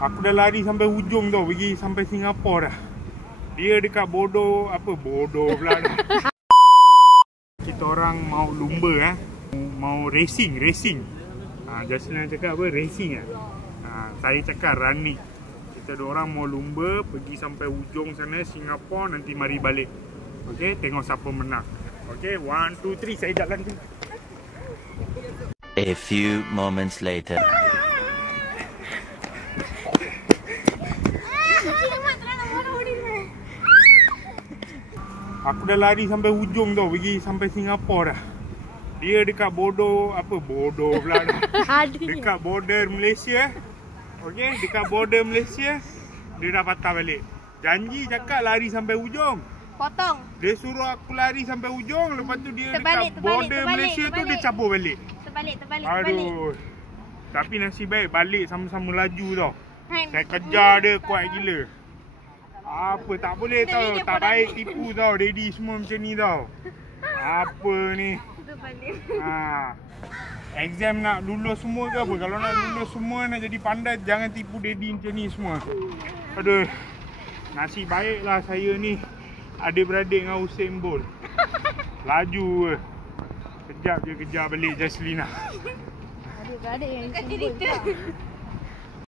Aku dah lari sampai hujung tau, pergi sampai Singapura dah. Dia dekat bodoh, apa bodoh pula dah. Kita orang mau lumba mau racing. Jaslina cakap apa, racing saya cakap running. Kita dua orang mau lumba, pergi sampai hujung sana Singapura, nanti mari balik. Okey, tengok siapa menang. Okey, 1, 2, 3, saya jalan dulu. A few moments later. Aku dah lari sampai hujung tau, pergi sampai Singapura dah. Dia dekat bodoh, apa bodoh pula dah. Dekat border Malaysia. Okey, dekat border Malaysia. Dia dah patah balik. Janji cakap lari sampai hujung. Potong. Dia suruh aku lari sampai hujung, lepas tu dia dekat border Malaysia tu dia cabut balik. Terbalik. Aduh. Tapi nasib baik balik sama-sama laju tau. Saya kejar dia kuat gila. Apa tak boleh tau, tak baik tipu tau daddy semua macam ni tau. Apa ni? Exam nak lulus semua ke apa? Kalau nak lulus semua, nak jadi pandai, jangan tipu daddy macam ni semua. Aduh. Nasib baiklah saya ni adik-beradik dengan Usain Bolt. Laju. Kejap je kejar balik Jaslina. Adik-beradik yang Usain Bolt.